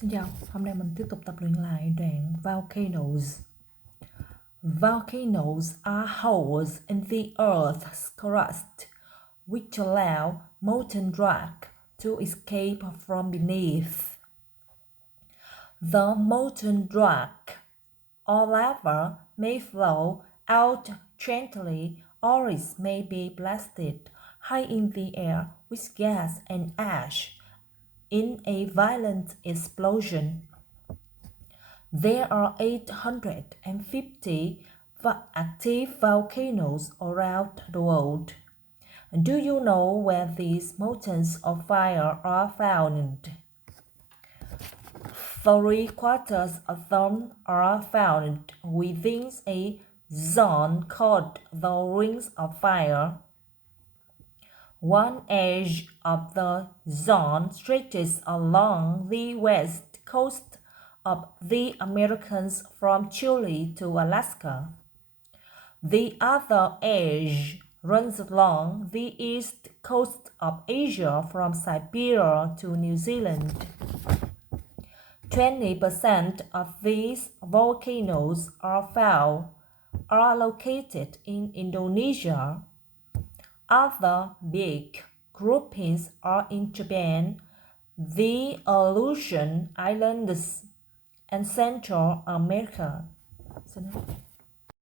Xin chào, hôm nay mình tiếp tục tập luyện lại đoạn Volcanoes. Volcanoes are holes in the Earth's crust which allow molten rock to escape from beneath. The molten rock or lava may flow out gently or it may be blasted high in the air with gas and ash in a violent explosion. There are 850 active volcanoes around the world. Do you know where these mountains of fire are found? 3/4 of them are found within a zone called the Rings of Fire. One edge of the zone stretches along the west coast of the Americas from Chile to Alaska. The other edge runs along the east coast of Asia from Siberia to New Zealand. 20% of these volcanoes are located in Indonesia. Other big groupings are in Japan, the Aleutian Islands, and Central America.